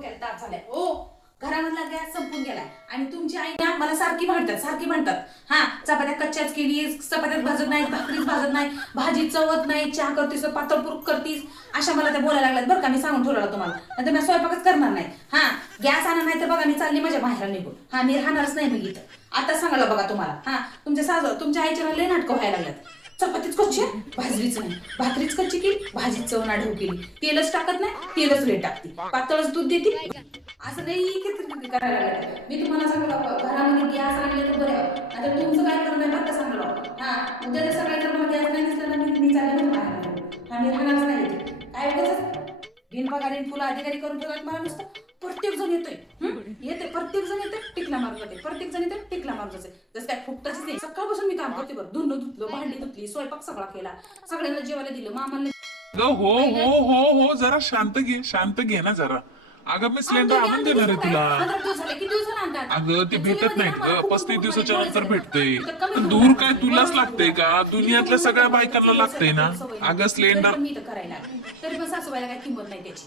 डोक्याला ताप झालाय ओ. घरामधला गॅस संपून गेलाय आणि तुमची आई ना मला सारखी म्हणतात हा चपात्या कच्च्याच केली, चपात्यात भाजत नाही, भाकरीच भाजत नाही, भाजी चवत नाही, चहा करतीस पातळ पुरूक करतीस, अशा मला त्या बोलायला लागल्यात बरं का. मी सांगून ठेवलं तुम्हाला, नंतर मी स्वयंपाकच करणार नाही. हा गॅस आणा नाही तर बघा मी चालली माझ्या बाहेर निघून. हा मी राहणारच नाही मग इथं. आता सांगायला बघा तुम्हाला. हा तुमच्या आईच्या लय नाटकं व्हायला लागल्यात. चपातीच कच्ची भाजलीच नाही, भाकरीच कच्ची केली, भाजीच चव ना ढव केली, तेलच टाकत नाही, तेलच लेट टाकते, पातळच दूध देते. असं नाही करायला लागलं. मी तुम्हाला सांगलं घरामध्ये गॅस आणले तर बरं. आता तुमचं काय करणं आहे बघा सांगलं. हा उद्या जर सकाळी जर मला गॅस नाही दिसला ना मी चालले बाहेर. हा मी राहणारच नाही. काय बघायचं बिनपगारीन फुलं अधिकारी करून ठेवत मला नुसतं. प्रत्येक जण येतोय प्रत्येक जण येतोय टिकला मारून जाते, प्रत्येक जण येतोय टिकला मारून जाते. जसं काय फुकटाच नाही. सकाळपासून मी काम करते बरं. धुणं धुतलं, भांडी धुतली, स्वयंपाक सगळा केला, सगळ्यांना जेवायला दिलं, मामाला. हो हो हो हो जरा शांत घे ना जरा. अगं मी सिलेंडर आणून देणार आहे तुला. अगं ते भेटत नाही ग, 35 दिवसाच्या नंतर भेटतंय. दूर काय तुलाच लागतंय का? दुनियातल्या सगळ्या बायकांना लागतंय ना. अगं सिलेंडर तरी पण सासूबाईला काय किंमत नाही त्याची.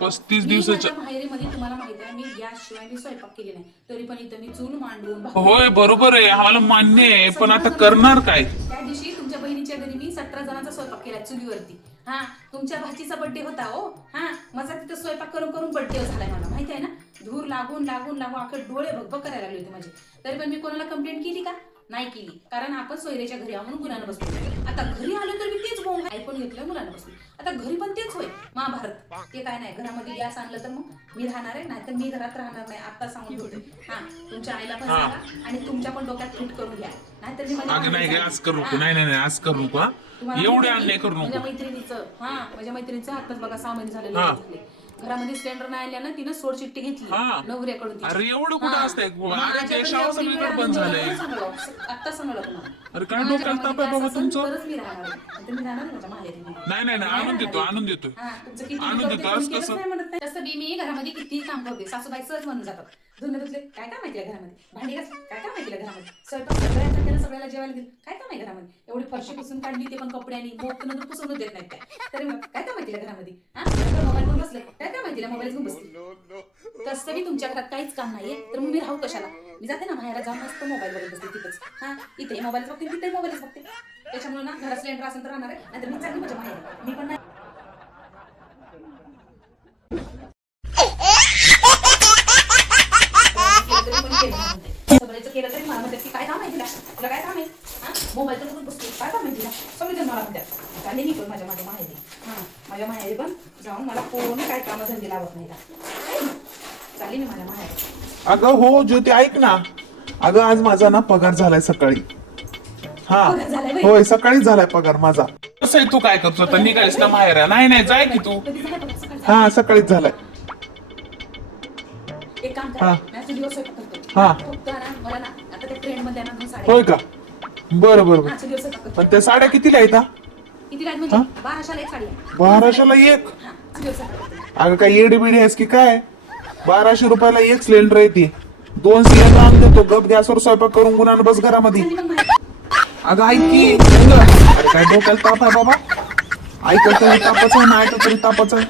35 दिवसाच्या माहेरीमध्ये तुम्हाला माहिती आहे मी गॅस शिवाय मी स्वयंपाक केली नाही, तरी पण इथं मी चूल मांडून होय बरोबर आहे, आम्हाला मान्य आहे, पण आता करणार काय? त्या दिवशी तुमच्या बहिणीच्या घरी मी 17 जणांचा स्वयंपाक केला चुलीवरती. हा तुमच्या भाचीचा बर्थडे होता हो. हा माझा तिथं स्वयंपाक करून करून बर्थडे झालाय मला माहिती आहे ना. धूर लागून अख्खे डोळे भगभग करायला लागले होते माझे. तरी पण मी कोणाला कंप्लेंट केली का? नाही केली. कारण आपण सोयऱ्याच्या घरी म्हणून गुणानं बसलो. आता घरी आलो तर मी तेच बोंब ऐकून घेतलं, मुलांना बसलो. आता घरी पण तेच होय महाभारत. ते काय नाही, घरामध्ये गॅस आणलं तर मग मी राहणार आहे, नाही तर मी घरात राहणार नाही. आता सांगून ठेवते. हा तुमच्या आईला पण सांगा आणि तुमच्या पण डोक्यात फिट करून घ्या. नाहीतर मी आज करू नको. नाही आज करू नको. एवढे अन्याय करू नको. माझ्या मैत्रिणीचं आताच बघा 6 महिने झाले. घरामध्ये सिलेंडर नाही आणल्या ना, तिनं सोड चिठ्ठी घेतली नवऱ्याकडून. अरे एवढं कुठं असतंय? सगळीकडे बंद झालंय. आता सांगलं तुम्हाला. अरे काय डोक्याला ताप आहे बाबा तुमचं? मी राहणार माझ्या माहेरी. नाही आणून देतो तसं बी मी घरामध्ये किती काम करते. सासूबाई सहज म्हणून जातात. धुणं धुतले काय काम आहे घरामध्ये, भांडी घासली काय काम आहे घरामध्ये, स्वयंपाक सगळ्याला जेवायला दिलं काय काम आहे घरामध्ये, एवढी फरशी पुसून काढली ते पण कपड्यानी, मोठं पुसून देत नाहीत काय. तरी मग काय काम आहे घरामध्ये. मोबाईल घेऊन बसले काय काम आहे, मोबाईल घेऊन बसले. तसं मी तुमच्या घरात काहीच काम नाहीये तर मग मी राहू कशाला. मी जाते ना बाहेर जाऊन मस्त मोबाईल बघत बसते तिथंच. हा इथे मोबाईल बघते, तिथे मोबाईल बघते. त्याच्यामुळे ना घरात सिलेंडर असेल तर राहणार आहे, नाहीतर मी चालली माझ्या बाहेर. मी पण नाही केलं तरी मला म्हणतात की काय काम आहे तुला काय काम आहे. हा मोबाईल तर बसते काय काम आहे तिला सगळे जण मला म्हणतात. चालले मी पण माझ्या माहेरी. हा माझ्या माहेरी पण जाऊन मला कोणी काय काम धंदे लावत नाही. चालली मी माझ्या माहेरी. अगं हो ज्योती ऐक ना. अगं आज माझा ना पगार झालाय सकाळी. हा होय सकाळीच झालाय पगार माझा. कसं आहे तू काय करतो तर निघालीस ना माहेर? नाही जाय की तू. हा सकाळीच झालाय. एक काम करा दिवस करतो. हा मला ना आता त्या ट्रेंड मध्ये होय का? बरं पण त्या साड्या कितीला येतात? किती राहत म्हणजे 1200ला एक साडी आहे. 1200ला एक? अगं काय येडी बिडी आहेस की काय? 1200 रुपयाला एक सिलेंडर येते. 2 सिलेंडर आणून देतो गप गॅसवर स्वयंपाक करून गुणानं बस घरामध्ये. अगं ऐक की अरे काय डोक्याला ताप आहे बाबा. ऐकत तरी तापाचं आहे ना ऐकत तरी तापाचं आहे.